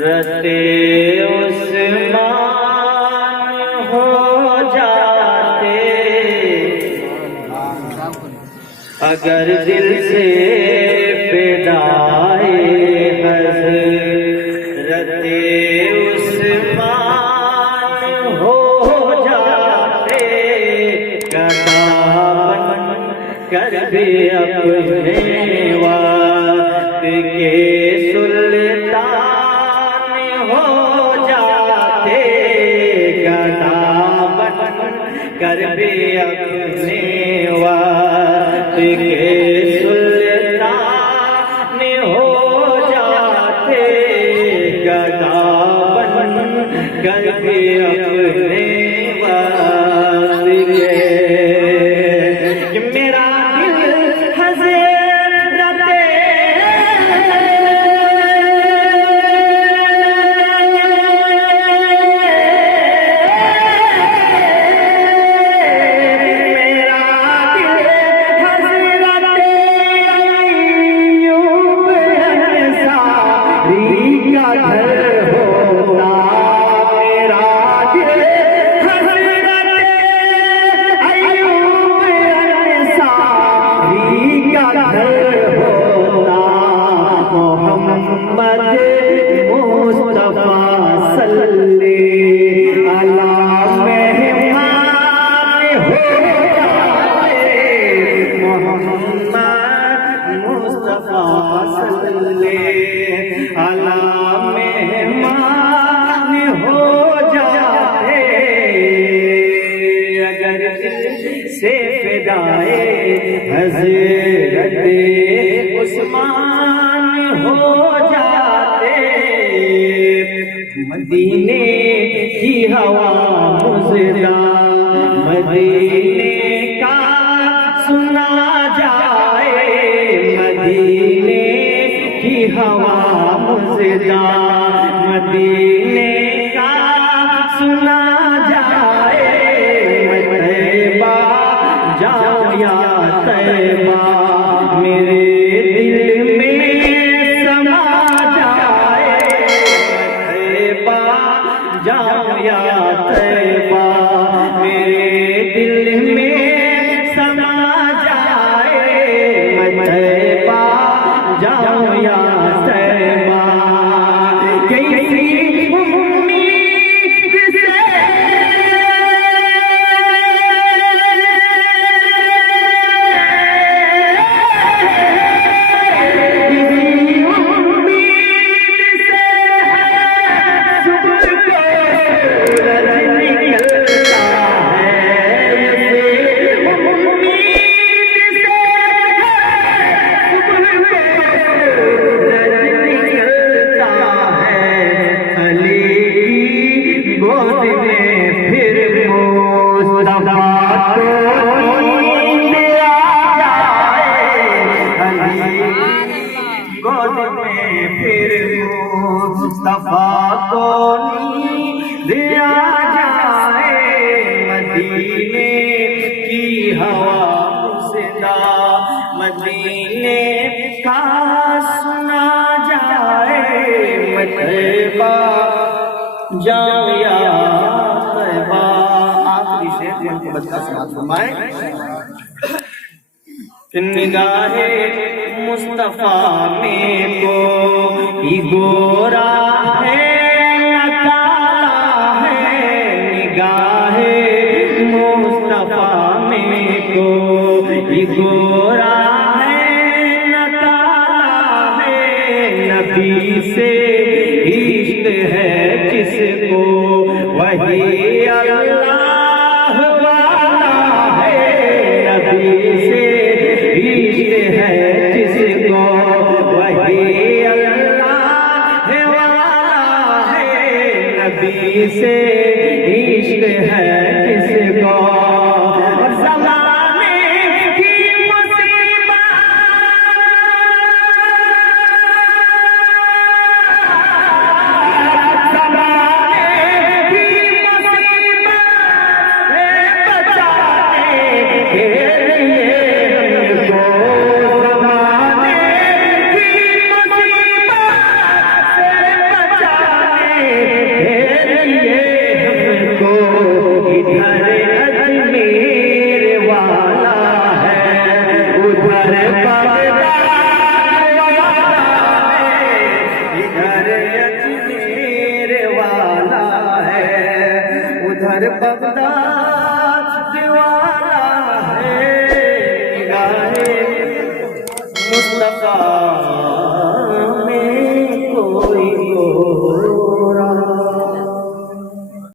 रते उस्मान हो जाते अगर दिल से फिदाए हज़रते उस्मान हो जाते गदा बन कर भी अपने वक्त के सुल्तान हो जाते गदा बन कर भी अपने वक्त के सुल्तान हो जाते गदा बन कर भी अपने वक्त के मेरा दिल से फिदाए हज़रते उस्मान हो जाते मदीने की हवा मुज़दा मदीने का सुना जाए मदीने की हवा मुज़दा मदीने का सुना जाए जाओ या तैबा मेरे दिल में समा जाए तैबा जाओ या तैबा मेरे दिल में समा जाए तैबा जाओ या तैबा कैसी मुस्तफा को नींद आ जाए मदीने की हवा मुज़दा मदीने का सुना जाए तैबा जाओ या तैबा। आखिरी शेर मन को बच्चा समाज फरमाए निगाहे मुस्तफा में को गोरा है न काला है निगाहे मुस्तफा में को गोरा है न काला है नबी से इश्क है जिसको वही अल्लाह वाला है नबी से इश्क है जिसको वही नबी से इश्क है किसको ज़माने की मुसीबत ज़माने की मुसीबत से बचाने के लिए हमको ज़माने की मुसीबत से बचाने पर बगदाद दीवाना है, निगाहे मुस्तफा